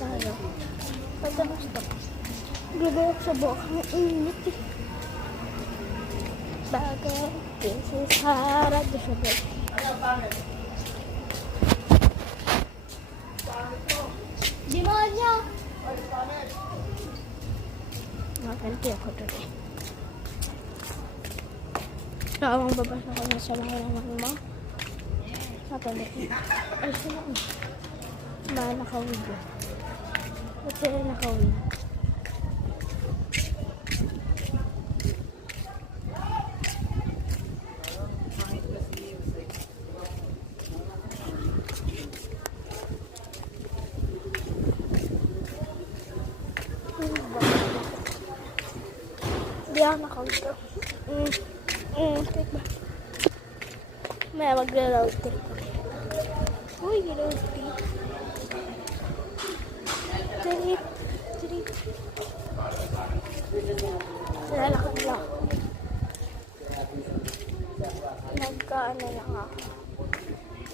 tayo. Pagka gusto ko. Gagawin sa buhok. Ang init eh. Bagay. This is hard to show. Demonyo! Maganti ako today. Nakawang babasa ko na sa mga naman mo. Napalik. Ay, sila mo. Nakawig yun. Ba't sila nakawig? Hindi ako nakawig ko. Take ba? May mag-reload trip. Uy, reload trip. Trip. Lalakad lang. Nagkaano lang ako.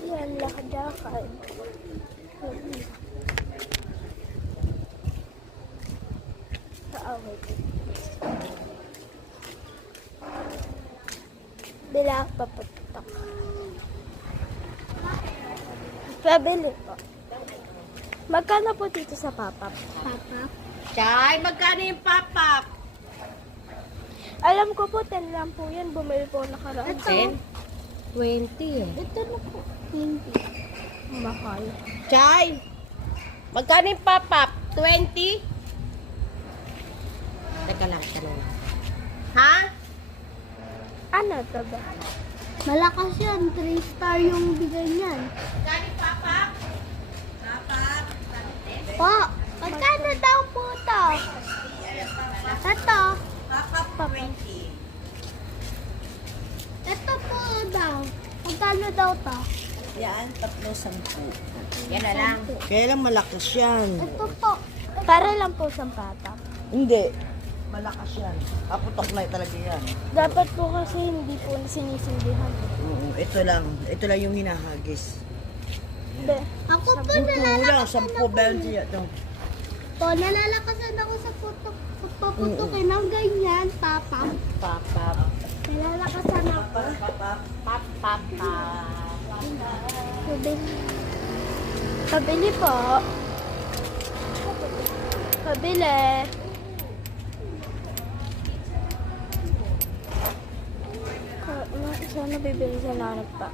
Yan, lakad-lakad. Sa away. Bila paputok. Pabili po. Magkano po dito sa pop-up? Pop-up? Chay, magkano yung pop-up? Alam ko po, 10 lang po yan. Bumili po nakaraan. 10? 20 eh. Ito na po. 20. Mahal. Chay, magkano yung pop-up? 20? Teka lang, tanong. Ha? Ano ito ba? Malakas yan. 3 star yung bigay niyan. Magkano yung pop-up? Pop-up? Po, magkano daw po ito? Ito. Pop-up 20. Ito po daw. Magkano daw to? Yan, 3-10. Yan na lang. Kaya lang malakas yan. Ito po. Para lang po sa pop-up. Hindi. Malakas yan. Kaputok na talaga yan. Dapat po kasi hindi po sinisindihan. Ito lang. Ito lang yung hinahagis. Hindi. Ako po Kulang, 10-20 yan. po. Nalalakasan ako sa paputukin ng ganyan. Papam. Pop-up. Nalalakasan ako. Pop-up. Pabili. Pabili po. Pabili. Sana bibili sa nanay pa.